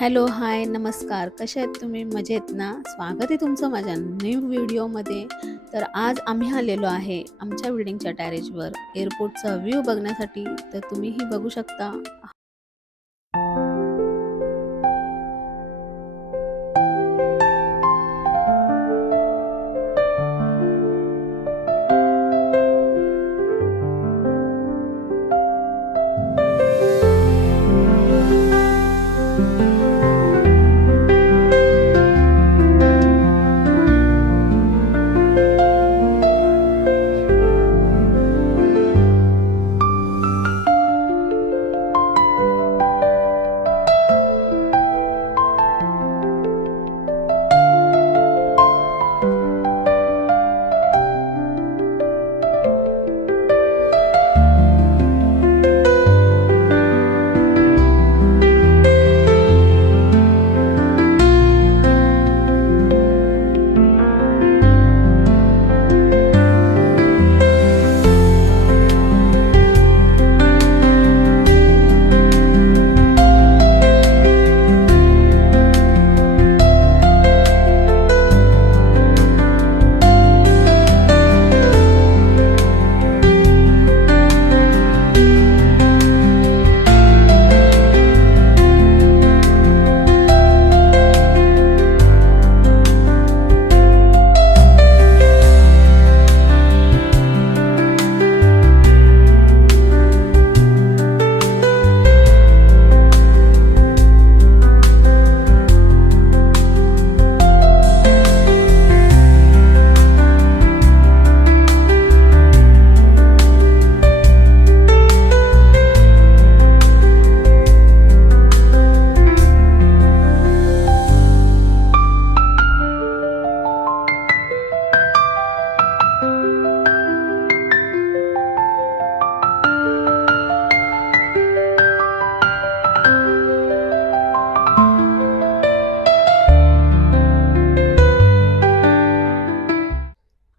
Hello, हाय, नमस्कार. कसे आहेत तुम्ही? मजेत ना? स्वागत आहे तुमचं माझ्या न्यू व्हिडिओमध्ये. तर आज आम्ही आलेलो आहे आमच्या बिल्डिंगच्या टॅरेसवर एअरपोर्टचा व्ह्यू बघण्यासाठी. तर तुम्हीही बघू शकता.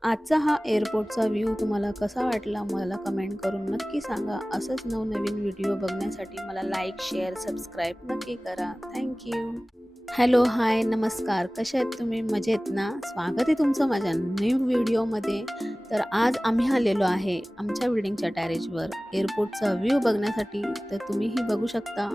आजचा हा एअरपोर्टचा व्ह्यू तुम्हाला कसा वाटला मला कमेंट करून नक्की सांगा. असंच नवनवीन व्हिडिओ बघण्यासाठी मला लाईक, शेअर, सबस्क्राईब नक्की करा. थँक्यू. हॅलो, हाय, नमस्कार. कसे आहेत तुम्ही? मजेत ना? स्वागत आहे तुमचं माझ्या न्यू व्हिडिओमध्ये. तर आज आम्ही आलेलो आहे आमच्या बिल्डिंगच्या टॅरेसवर एअरपोर्टचा व्ह्यू बघण्यासाठी. तर तुम्हीही बघू शकता.